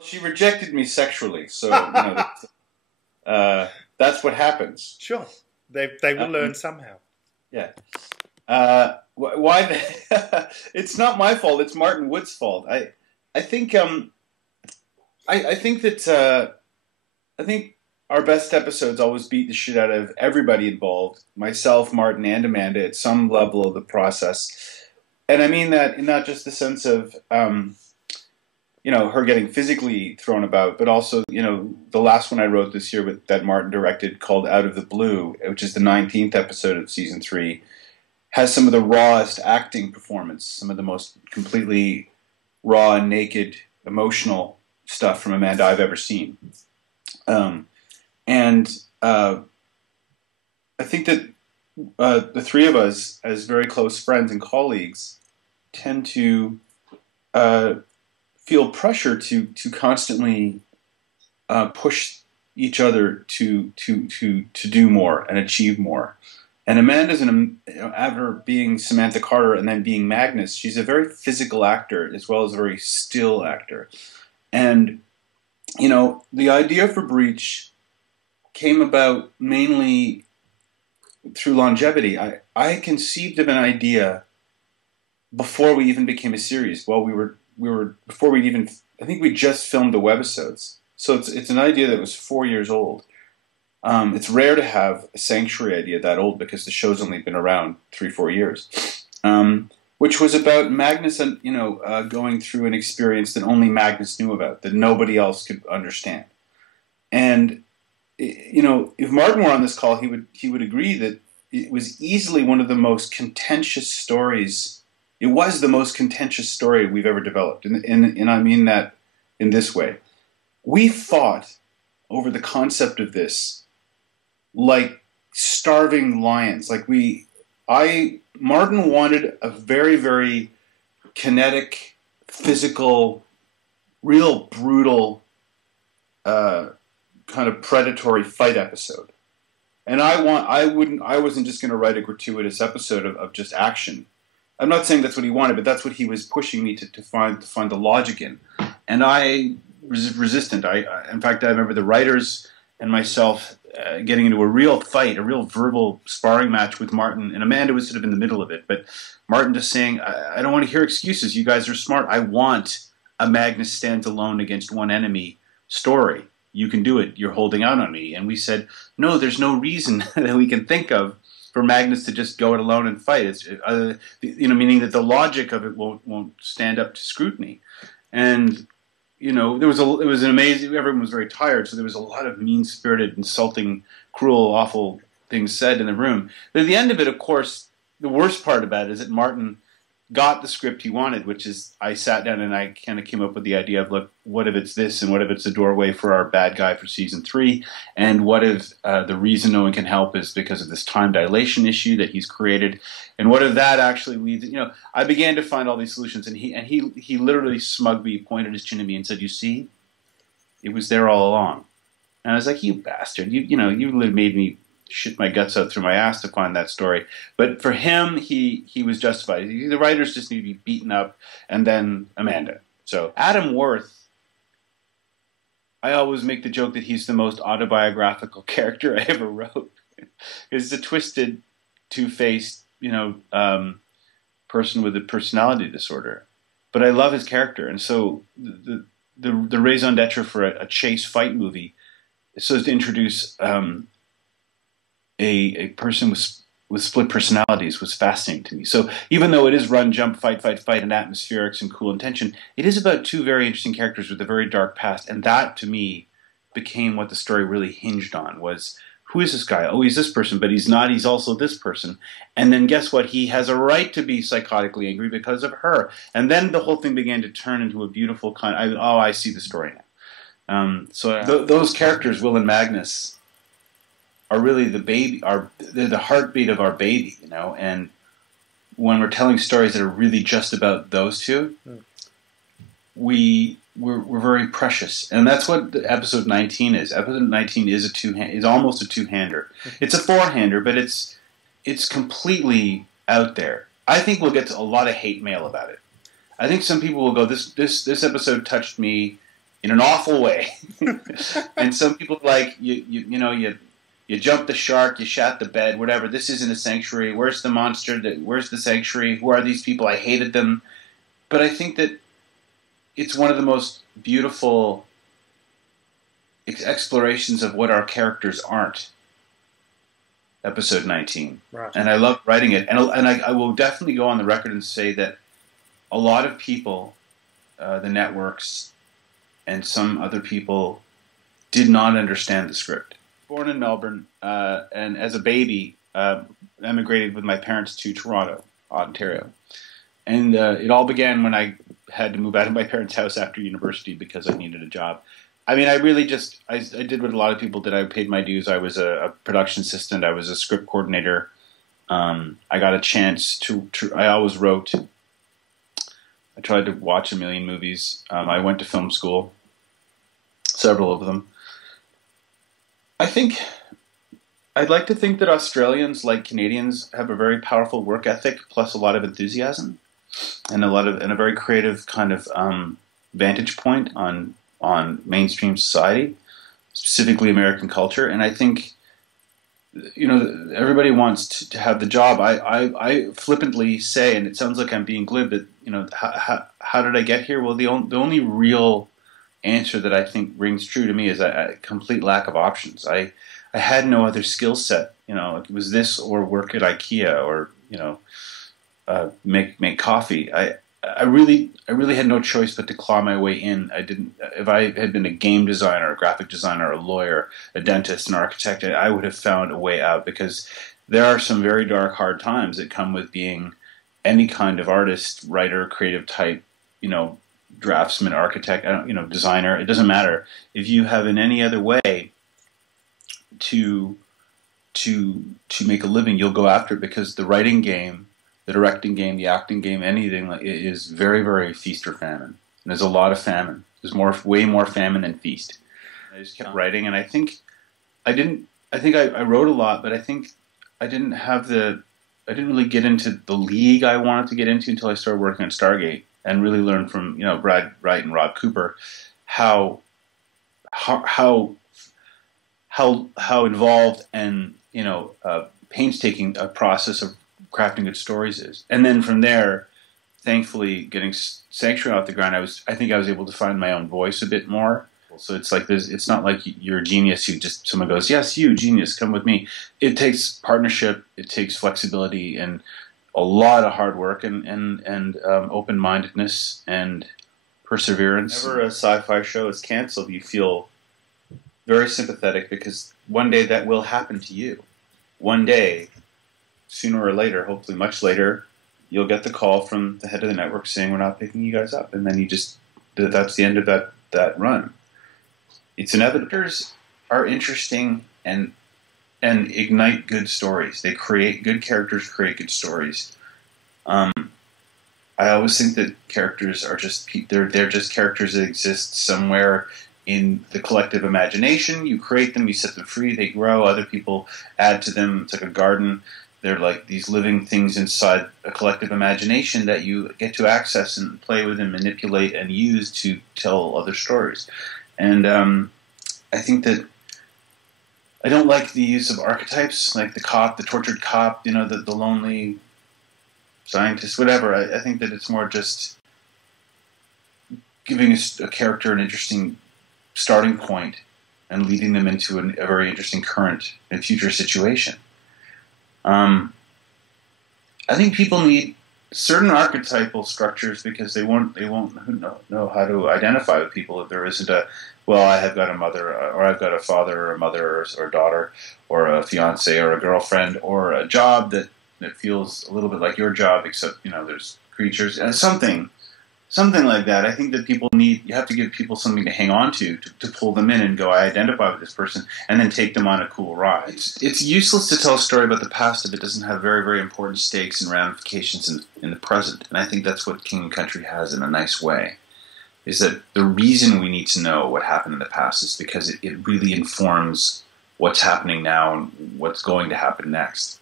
She rejected me sexually, so that's what happens. Sure, they will learn somehow. Yeah. Why? It's not my fault. It's Martin Wood's fault. I think I think that I think our best episodes always beat the shit out of everybody involved, myself, Martin, and Amanda at some level of the process. And I mean that in not just the sense of her getting physically thrown about, but also, the last one I wrote this year that Martin directed, called Out of the Blue, which is the 19th episode of season 3, has some of the rawest acting performance, some of the most completely raw and naked emotional stuff from Amanda I've ever seen. And I think that the three of us, as very close friends and colleagues, tend to feel pressure to constantly push each other to do more and achieve more. And Amanda's after being Samantha Carter and then being Magnus, she's a very physical actor as well as a very still actor. And the idea for Breach came about mainly through longevity. I conceived of an idea before we even became a series. Well, before we even, I think we just filmed the webisodes. So it's an idea that was 4 years old. It's rare to have a Sanctuary idea that old because the show's only been around 3-4 years. Which was about Magnus, going through an experience that only Magnus knew about, that nobody else could understand. And if Martin were on this call, he would agree that it was easily one of the most contentious stories. It was the most contentious story we've ever developed, and I mean that in this way. We fought over the concept of this like starving lions. Martin wanted a very, very kinetic, physical, real brutal, kind of predatory fight episode. And I wasn't just going to write a gratuitous episode of just action. I'm not saying that's what he wanted, but that's what he was pushing me to find the logic in. And I was resistant. In fact, I remember the writers and myself getting into a real fight, a real verbal sparring match with Martin, and Amanda was sort of in the middle of it. But Martin just saying, I don't want to hear excuses. You guys are smart. I want a Magnus stands alone against one enemy story. You can do it. You're holding out on me. And we said, no, there's no reason that we can think of for Magnus to just go it alone and fight. It's meaning that the logic of it won't stand up to scrutiny. And it was an amazing. Everyone was very tired, so there was a lot of mean-spirited, insulting, cruel, awful things said in the room. But at the end of it, of course, the worst part about it is that Martin got the script he wanted, which is I sat down and I kind of came up with the idea of, look, what if it's this, and what if it's the doorway for our bad guy for season 3, and what if the reason no one can help is because of this time dilation issue that he's created, and what if that actually leads? I began to find all these solutions, and he literally smugly pointed his chin at me and said, "You see, it was there all along." And I was like, "You bastard! You made me shit my guts out through my ass to find that story." But for him, he was justified. The writers just need to be beaten up, and then Amanda. So Adam Worth, I always make the joke that he's the most autobiographical character I ever wrote. He's a twisted, two-faced, person with a personality disorder. But I love his character, and so the raison d'etre for a chase fight movie is so to introduce a person with split personalities was fascinating to me. So even though it is run, jump, fight, and atmospherics and cool intention, it is about two very interesting characters with a very dark past. And that, to me, became what the story really hinged on, was, who is this guy? Oh, he's this person, but he's not. He's also this person. And then guess what? He has a right to be psychotically angry because of her. And then the whole thing began to turn into a beautiful I see the story now. Those characters, Will and Magnus, are really they're the heartbeat of our baby, and when we're telling stories that are really just about those two, we're very precious. And that's what episode 19 is. Episode 19 is almost a two-hander. It's a four-hander, but it's completely out there. I think we'll get a lot of hate mail about it. I think some people will go, this episode touched me in an awful way. And some people like, you jumped the shark, you shat the bed, whatever. This isn't a sanctuary. Where's the monster? Where's the sanctuary? Who are these people? I hated them. But I think that it's one of the most beautiful explorations of what our characters aren't. Episode 19. Right. And I love writing it. And I will definitely go on the record and say that a lot of people, the networks, and some other people did not understand the script. Born in Melbourne, and as a baby, emigrated with my parents to Toronto, Ontario. And it all began when I had to move out of my parents' house after university because I needed a job. I mean, I really just, I did what a lot of people did. I paid my dues. I was a production assistant. I was a script coordinator. I got a chance to I always wrote. I tried to watch a million movies. I went to film school, several of them. I'd like to think that Australians, like Canadians, have a very powerful work ethic, plus a lot of enthusiasm, and a very creative kind of vantage point on mainstream society, specifically American culture. And I think, everybody wants to have the job. I flippantly say, and it sounds like I'm being glib, that how did I get here? Well, the only real answer that I think rings true to me is a complete lack of options. I had no other skill set. It was this or work at IKEA or make coffee. I really had no choice but to claw my way in. If I had been a game designer, a graphic designer, a lawyer, a dentist, an architect, I would have found a way out, because there are some very dark, hard times that come with being any kind of artist, writer, creative type, draftsman, architect, designer. It doesn't matter. If you have in any other way to make a living, you'll go after it, because the writing game, the directing game, the acting game, anything is very, very feast or famine. And there's a lot of famine. There's way more famine than feast. I just kept writing, and I think I wrote a lot, but I think I didn't really get into the league I wanted to get into until I started working at Stargate and really learned from Brad Wright and Rob Cooper how involved and painstaking a process of crafting good stories is. And then from there, thankfully, getting Sanctuary off the ground, I think I was able to find my own voice a bit more. So it's like it's not like you're a genius who just someone goes, yes, you genius, come with me. It takes partnership, it takes flexibility, and a lot of hard work and open-mindedness and perseverance. Whenever a sci-fi show is canceled, you feel very sympathetic, because one day that will happen to you. One day, sooner or later, hopefully much later, you'll get the call from the head of the network saying, we're not picking you guys up. And then that's the end of that run. It's inevitable. Characters are interesting and ignite good stories. Good characters create good stories. I always think that characters are they're just characters that exist somewhere in the collective imagination. You create them, you set them free, they grow, other people add to them. It's like a garden. They're like these living things inside a collective imagination that you get to access and play with and manipulate and use to tell other stories. And I think that I don't like the use of archetypes, like the cop, the tortured cop, the lonely scientist, whatever. I think that it's more just giving a character an interesting starting point and leading them into a very interesting current and future situation. I think people need certain archetypal structures, because they won't know how to identify with people if there isn't I have got a mother, or I've got a father or a mother or daughter or a fiance or a girlfriend or a job that feels a little bit like your job, except there's creatures and something like that. I think that you have to give people something to hang on to pull them in and go, I identify with this person, and then take them on a cool ride. It's useless to tell a story about the past if it doesn't have very, very important stakes and ramifications in the present. And I think that's what King and Country has in a nice way, is that the reason we need to know what happened in the past is because it really informs what's happening now and what's going to happen next.